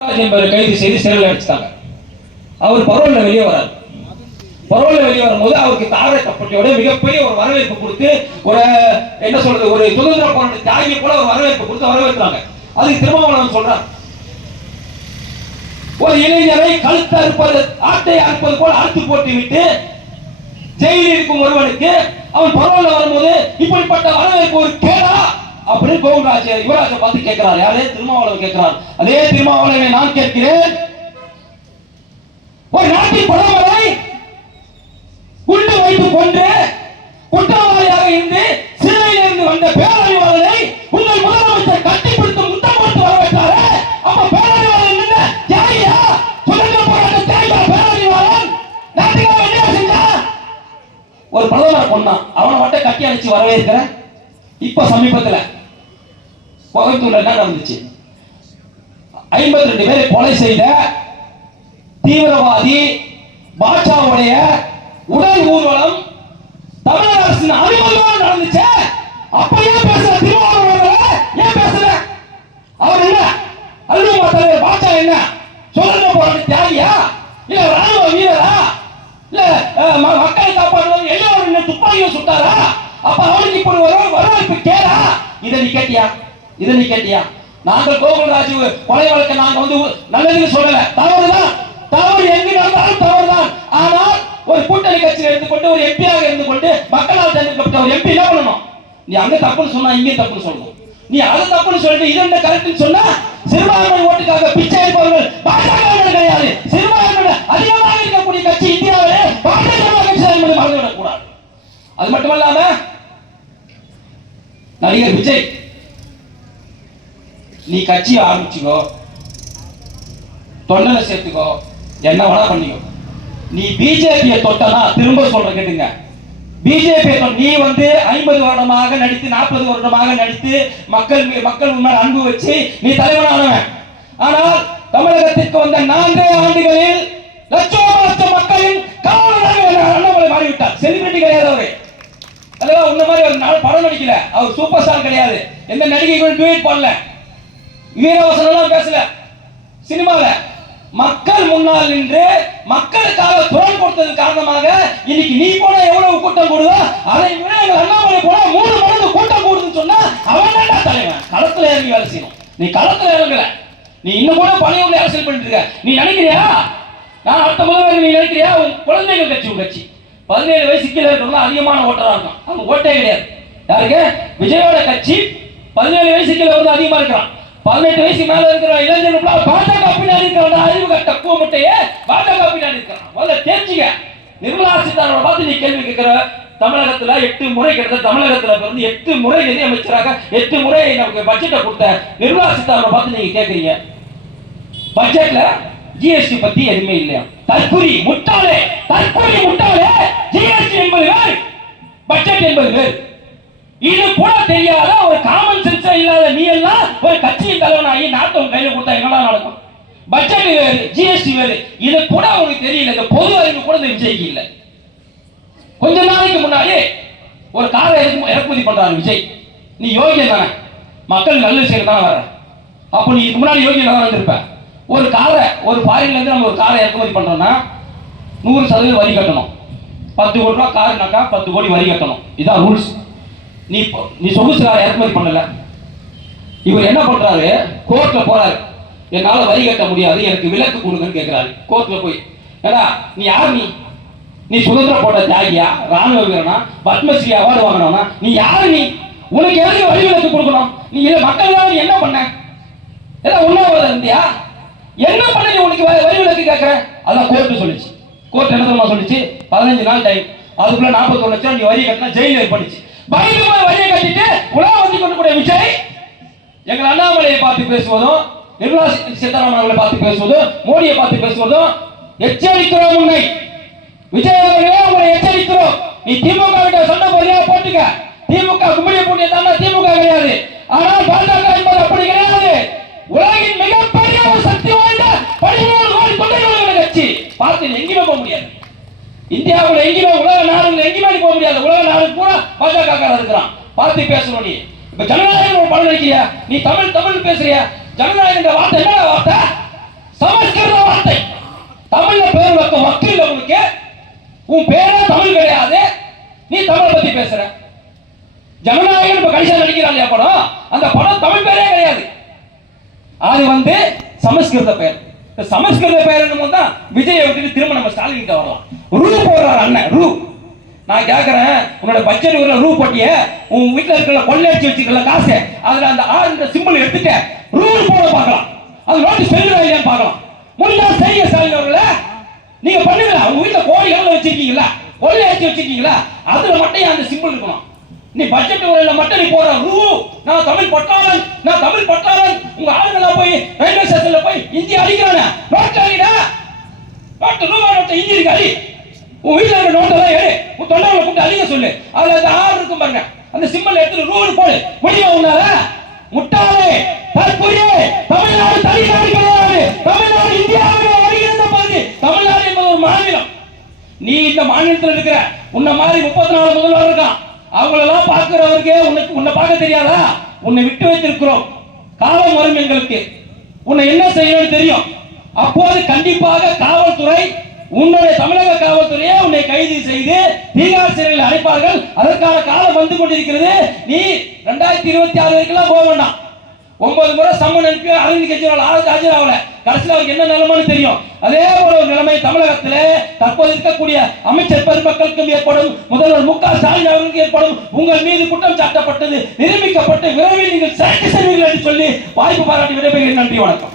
என்பவரை கைது செய்து சிறையில் அடைச்சிட்டாங்க. அவர் பரோல்ல வெளியே வரார். பரோல்ல வெளியே வரும்போது அவருக்கு தாரை தப்பட்டியோட மிகப்பெரிய ஒரு வரவேற்பு கொடுத்து, ஒரு என்ன சொல்றது, ஒரு சுதந்திர போராட்ட தியாகி போல ஒரு வரவேற்பு கொடுத்து வரவேற்றாங்க. அதுக்கு திருமாவளவன் சொல்றார், ஒரு இளைஞரை கழுத்து அறுப்பது, ஆட்டை அறுப்பது போல அறுத்து போட்டு விட்டு ஜெயிலில் இருக்கும் ஒருவனுக்கு அவன் பரோல்ல வரும்போது இப்படிப்பட்ட வரவேற்பு ஒரு கேடா அப்படின்னு கோகுல்ராஜ் யுவராஜை பார்த்து கேட்கிறார். யாரே? திருமாவளவன் கேட்கிறார். அதே திருமாவளவனை நான் கேட்கிறேன், ஒரு நாட்டின் பிரதமரை குண்டு வைத்து கொண்டு குற்றவாளியாக இருந்து சிறையில் இருந்து வந்த பேரறிவாளனை உங்கள் முதலமைச்சர் கட்டிப்பிடித்து முத்தம் கொடுத்து வரவேற்றாரு. அப்ப பேரறிவாளன் என்ன தியாகியா? சுதந்திர போராட்ட தியாகியா பேரறிவாளன்? நாட்டுக்காக என்ன செஞ்சா? ஒரு பிரதமர் கொண்டான், அவனை மட்டும் கட்டி அணைச்சு வரவேற்கிற. இப்ப சமீபத்தில் கோயம்புத்தூர்ல என்ன நடந்துச்சு? 52 பேரை கொலை செய்த தீவிரவாதி பாட்சாவுடைய உடல் ஊர்வலம் தமிழக அரசின் அனுமதியோடு நடந்துச்சு. அப்ப ஏன் பேசல திருமாவளவன்? ஏன் பேசல? அவர் என்ன அலுவலக தலைவர் பாட்சா என்ன சுதந்திர போராட்ட தியாகியா? இல்ல ராணுவ வீரரா? இல்ல மக்களை காப்பாற்றுவது எல்லாரும் துப்பாக்கியை சுட்டாரா? அப்ப அவனுக்கு இப்படி வரவேற்பு கேடா? இதை நீ கேட்டியா? இதை நீ கேட்டியா? நாங்கள் கோகுல்ராஜ் கொலை வழக்க நாங்க நல்லதுன்னு சொல்லல, தவறுதான். தவறு எங்கு நடந்தாலும் தவறுதான். ஆனால் ஒரு கூட்டணி கட்சியை எடுத்துக்கொண்டு ஒரு எம்பியாக இருந்து கொண்டு மக்களால் தேர்ந்தெடுக்கப்பட்ட ஒரு எம்பி என்ன பண்ணணும்? நீ அங்க தப்புன்னு சொன்னா இங்கே தப்புன்னு சொல்லணும். நீ அதை தப்புன்னு சொல்லிட்டு இது என்ன கரெக்ட்னு சொன்னா சிறுபான்மை ஓட்டுக்காக பிச்சை எடுப்பவர்கள் பாஜக கிடையாது. சிறுபான்மை அதிகமாக இருக்கக்கூடிய கட்சி இந்தியாவிலே பாஜக கட்சி என்பதை மறந்துவிடக் கூடாது. அது மட்டுமல்லாம நடிகர் விஜய், நீ கட்சியை ஆரம்பிச்சுக்கோ, தொண்டனை சேர்த்துக்கோ, என்ன வேணா பண்ணிக்கோ. நீ பிஜேபியை தொட்டனா, திரும்ப சொல்ற கேட்டுங்க, பிஜேபி நீ 50 வருடமாக நடித்து 40 வருடமாக நடித்து மக்கள் உண்மையான அன்பு வச்சு நீ தலைவனானவன். ஆனால் தமிழகத்திற்கு வந்த 4 ஆண்டுகளில் லட்சம் மக்களின் காவலராக அண்ணாமலை மாறிவிட்டார். செலிபிரிட்டி கிடையாது அவரு. அதாவது உன்ன மாதிரி ஒரு நாள் படம் நடிக்கல, அவர் சூப்பர் ஸ்டார் கிடையாது. எந்த நடிகைகளும் ட்வீட் பண்ணல, வீரவசனம் பேசல. சினிமால மக்கள் முன்னால் நின்று மக்களுக்காக குரல் கொடுத்தது காரணமாக இன்னைக்கு நீ போன எவ்வளவு கூட்டம் கூடுதோ அதை விட எங்க அண்ணாமலை போன 3 மடங்கு கூட்டம் கூடுதுன்னு சொன்னா அவன் தான்டா தலைவன். களத்துல இறங்கி வேலை செய்யணும். நீ களத்துல இறங்கல, நீ இன்னும் கூட பழைய அரசியல் பண்ணிட்டு இருக்க. நீ நினைக்கிறியா நான் அடுத்த முதல்வர்? நீ நினைக்கிறியா உன் குழந்தைகள் கட்சி, உன் கட்சி 17 வயசு கீழே இருக்கிறவங்க அதிகமான ஓட்டரா இருக்கும். அவங்க ஓட்டே கிடையாது. யாருக்கு? விஜயோட கட்சி 17 வயசு கீழே வந்து அதிகமா இருக்கிறான். 18 வயசு மேல இருக்கிற இளைஞர்கள் பாஜக பின்னாடி இருக்கிற அறிவு கட்ட கூமுட்டையே பாஜக பின்னாடி இருக்கிறான். முதல்ல தெரிஞ்சுக்க. நிர்மலா சீதாராமனை பார்த்து நீ கேள்வி கேட்கிற. தமிழகத்துல 8 முறை கிட்ட தமிழகத்துல இருந்து 8 முறை நிதி அமைச்சராக 8 முறை நமக்கு பட்ஜெட்டை கொடுத்த நிர்மலா சீதாராமனை பார்த்து நீங்க கேட்கறீங்க, பட்ஜெட்ல ஜிஎஸ்டி பத்தி எதுவுமே இல்லையா? தற்குறி முட்டாளே, தற்குறி முட்டாளே. ஜிஎஸ்டி என்பது வேறு, பட்ஜெட் என்பது வேறு. இது கூட தெரியாத ஒரு காமன் சென்ஸ் இல்லாத நீ எல்லாம் ஒரு கட்சியின் தலைவனாகி நாட்டை கையில கொடுத்தா என்னடா நடக்கும்? பட்ஜெட் வேறு, ஜிஎஸ்டி வேறு. இது கூட உங்களுக்கு தெரியல. இந்த பொது அறிவு கூட இந்த விஜய்க்கு இல்லை. கொஞ்ச நாளைக்கு முன்னாடி ஒரு காரை இறக்குமதி பண்றாரு விஜய். நீ யோகியன் தானே, மக்கள் நல்லது செய்ய தானே வர. அப்போ நீ முன்னாடி யோகியன் தான் வந்திருப்ப. ஒரு காரை, ஒரு ஃபாரின்ல இருந்து நம்ம ஒரு காரை இறக்குமதி பண்றோம்னா 100% வரி கட்டணும். 10 கோடி ரூபாய் காருனாக்கா 10 கோடி வரி கட்டணும். இதான் ரூல்ஸ். நீ சொகுசு காரை இறக்குமதி பண்ணல. இவர் என்ன பண்றாரு? கோர்ட்ல போறாரு, என்னால வரி கட்ட முடியாது, எனக்கு விலக்கு கொடுங்கன்னு கேட்கிறாரு. கோர்ட்ல போய், ஏடா நீ யார்? நீ சுதந்திர போட்ட தியாகியா? ராணுவ வீரனா? பத்மஸ்ரீ அவார்டு வாங்கினவனா? நீ யாரு? நீ உனக்கு எதுக்கு வரி விலக்கு கொடுக்கணும்? நீ மக்கள் நீ என்ன பண்ண? ஏதாவது உண்ணாவிரதம் இருந்தியா? என்ன பண்ண நீ உனக்கு வரி விலக்கு கேட்கிற? அதான் கோர்ட்டு சொல்லிச்சு. கோர்ட் என்ன தெரியுமா சொல்லிச்சு? 15 நாள் டைம், அதுக்குள்ள 41 லட்சம் நீ வரி கட்டினா ஜெயில பண்ணிச்சு. பயங்கரமா வரியை கட்டிட்டு உலகம் வந்து கொண்டு கூட விஜய் எங்கள் அண்ணாமலையை பார்த்து பேசுவதும், நிர்மலா சீதாராமன் அவர்களை பார்த்து பேசுவதும், மோடியை பார்த்து பேசுவதும் எச்சரிக்கிறோம். உன்னை விஜய் அவர்களே உங்களை எச்சரிக்கிறோம். நீ திமுக கிட்ட சண்டை போறியா போட்டுக்க. திமுக கும்பலிய போட்டியை தாண்டா திமுக கிடையாது. ஆனால் பாஜக என்பது அப்படி கிடையாது. உலகின் மிகப்பெரிய ஒரு சக்தி வாய்ந்த 13 கோடி தொண்டர்கள் கட்சி. பார்த்து எங்கேயுமே போக முடியாது. இந்தியாவில் எங்கேயுமே, உலக நாடுகள் எங்கேயுமே போக முடியாது. உலக நாடு கூட பாஜக இருக்கிறான். பார்த்து பேசணும். நீ இப்ப ஜனநாயகம் படம் நடிக்கிறியா? நீ தமிழ் பேசுறியா? ஜனநாயகம் வார்த்தை என்ன வார்த்தை? உன் பேரே தமிழ் கிடையாது, நீ தமிழை பத்தி பேசுற. ஜனநாயகம் இப்ப கடைசியா நடிக்கிறாள் படம், அந்த படம் தமிழ் பேரே கிடையாது. அது வந்து சமஸ்கிருத பெயர். சமஸ்கிருத பெயர் என்னமோ தான் விஜய் விட்டு திரும்ப நம்ம ஸ்டாலின் கிட்ட வரலாம். ரூ போடுறாரு அண்ணன், ரூ. நான் கேட்கிறேன், உன்னோட பட்ஜெட் ஒரு ரூ போட்டிய, உன் வீட்டில் இருக்கிற கொள்ளையடிச்சு வச்சுக்கல காசு, அதுல அந்த ஆறு சிம்பிள் எடுத்துட்டு ரூ போட பார்க்கலாம். அது நோட்டீஸ் செல்லுதா இல்லையான்னு பார்க்கலாம். முடிஞ்சா செய்ய ஸ்டாலின் அவர்களே, நீங்க பண்ணுங்க. உங்க வீட்டில் கோடிகள் வச்சிருக்கீங்களா, கொள்ளையடிச்சு வச்சிருக்கீங்களா, அதுல மட்டும் அந்த சிம்பிள் இருக்கணும். நீ பட்ஜெட் வரையில மட்டும் நீ போற ரூ, நான் தமிழ் பட்டாளன், நான் தமிழ் பட்டாளன். உங்க ஆளுங்களா போய் ரயில்வே ஸ்டேஷன்ல போய் இந்தி அடிக்கிறானே, நோட்டு அடிடா, நோட்டு ரூபா நோட்டு இந்தி இருக்கு அடி. உன் வீட்டுல இருக்க நோட்டெல்லாம் எடு, உன் தொண்டர்களை கூப்பிட்டு அழிக்க சொல்லு. அதுல அந்த ஆறு இருக்கும் பாருங்க, அந்த சிம்பிள் எடுத்து ரூல் போடு. முடியும் உன்னால? முட்டாளே, தற்புரியே, தமிழ்நாடு தனிநாடு கிடையாது. தமிழ்நாடு இந்தியாவுடைய ஒருங்கிணைந்த பகுதி. தமிழ்நாடு என்பது ஒரு மாநிலம். நீ இந்த மாநிலத்தில் இருக்கிற உன்ன மாதிரி 34 முதல்வர் இருக்கான். அவங்களெல்லாம் பார்க்கிறவருக்கு உன்னை பார்க்க தெரியாதா? உன்னை விட்டு வைத்திருக்கிறோம். காலம் வரும் எங்களுக்கு, உன்னை என்ன செய்யணும்னு தெரியும். அப்போது கண்டிப்பாக காவல்துறை, உன்னுடைய தமிழக காவல்துறையே உன்னை கைது செய்து தீகார் சிறையில் அடைப்பார்கள். அதற்கான காலம் வந்து கொண்டிருக்கிறது. நீ 2026 வரைக்கும் போக வேண்டாம். 9 முறை சம்மன் அனுப்பி அரவிந்த் கெஜ்ரிவால் ஆஜராகல. கடைசியில் அவருக்கு என்ன நிலைமைன்னு தெரியும். அதே போல ஒரு நிலைமை தமிழகத்திலே தற்போது இருக்கக்கூடிய அமைச்சர் பெருமக்களுக்கும் ஏற்படும், முதல்வர் மு க ஸ்டாலின் அவர்களுக்கு ஏற்படும். உங்கள் மீது குற்றம் சாட்டப்பட்டது நிரூபிக்கப்பட்டு விரைவில் நீங்கள் செயற்கை செய்வீர்கள் என்று சொல்லி வாய்ப்பு பாராட்டி விடைபெறுகிறேன். நன்றி, வணக்கம்.